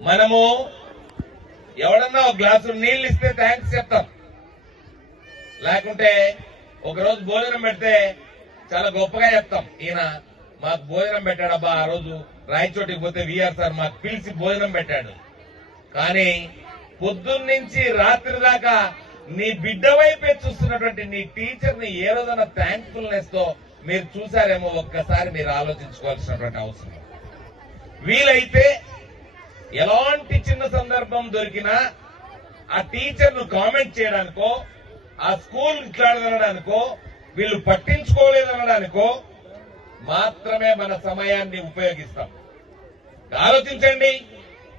మనము ఎవడన్నా ఒక గ్లాసు నీళ్ళు ఇస్తే థ్యాంక్స్ చెప్తాం. లేకుంటే ఒకరోజు భోజనం పెడితే చాలా గొప్పగా చెప్తాం. ఈయన మాకు భోజనం పెట్టాడబ్బా ఆ రోజు రాయచోటికి పోతే విఆర్ సార్ మాకు పిలిచి భోజనం పెట్టాడు. కానీ పొద్దున్నుంచి రాత్రి దాకా నీ బిడ్డ వైపే చూస్తున్నటువంటి నీ టీచర్ని ఏ రోజైనా థ్యాంక్ఫుల్నెస్తో మీరు చూసారేమో ఒక్కసారి మీరు ఆలోచించుకోవాల్సినటువంటి అవసరం. వీలైతే ఎలాంటి చిన్న సందర్భం దొరికినా ఆ టీచర్ను కామెంట్ చేయడానికో ఆ స్కూల్ ఇట్లాడదనడానికో వీళ్ళు పట్టించుకోలేదనడానికో మాత్రమే మన సమయాన్ని ఉపయోగిస్తాం. ఆలోచించండి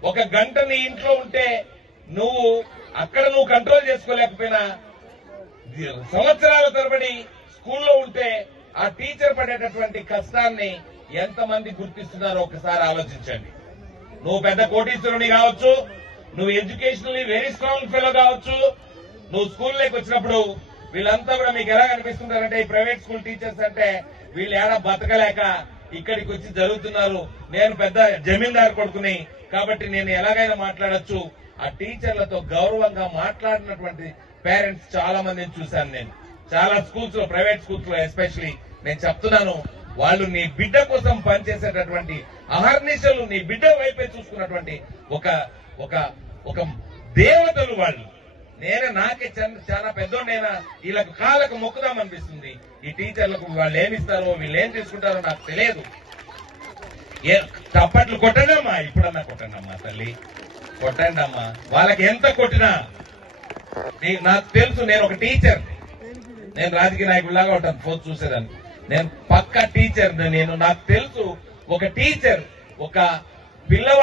ఒక గంట నీ ఇంట్లో ఉంటే నువ్వు అక్కడ నువ్వు కంట్రోల్ చేసుకోలేకపోయినా సంవత్సరాల తరబడి స్కూల్లో ఉంటే ఆ టీచర్ పడేటటువంటి కష్టాన్ని ఎంతమంది గుర్తిస్తున్నారో ఒకసారి ఆలోచించండి. నువ్వు పెద్ద కోటీశ్వరుని కావచ్చు నువ్వు ఎడ్యుకేషనల్లీ వెరీ స్ట్రాంగ్ ఫెలో కావచ్చు నువ్వు స్కూల్లోకి వచ్చినప్పుడు వీళ్ళంతా కూడా మీకు ఎలా కనిపిస్తుంటారంటే ఈ ప్రైవేట్ స్కూల్ టీచర్స్ అంటే వీళ్ళు ఎలా బతకలేక ఇక్కడికి వచ్చి జరుగుతున్నారు. నేను పెద్ద జమీందారు కొడుకుని కాబట్టి నేను ఎలాగైనా మాట్లాడొచ్చు. ఆ టీచర్లతో గౌరవంగా మాట్లాడినటువంటి పేరెంట్స్ చాలా మందిని చూశాను నేను. చాలా స్కూల్స్లో ప్రైవేట్ స్కూల్స్లో ఎస్పెషలీ నేను చెప్తున్నాను. వాళ్ళు నీ బిడ్డ కోసం పనిచేసేటటువంటి అహర్నిశలు నీ బిడ్డ వైపే చూసుకున్నటువంటి ఒక ఒక ఒక దేవతలు వాళ్ళు. నేను నాకే చాలా పెద్దోడైనా వీళ్ళకు కాళ్ళకు మొక్కుదాం అనిపిస్తుంది. ఈ టీచర్లకు వాళ్ళు ఏమిస్తారో వీళ్ళు ఏం తీసుకుంటారో నాకు తెలియదు. ఏ తప్పట్లు కొట్టడమ్మా ఇప్పుడన్నా కొట్టండమ్మా తల్లి. కొట్టండి అమ్మా వాళ్ళకి ఎంత కొట్టినా నాకు తెలుసు నేను ఒక టీచర్ నేను రాజకీయ నాయకుడిలాగా ఉంటాను ఫోన్ చూసేదాన్ని. నేను పక్క టీచర్ నేను నాకు తెలుసు ఒక టీచర్ ఒక పిల్లవాడు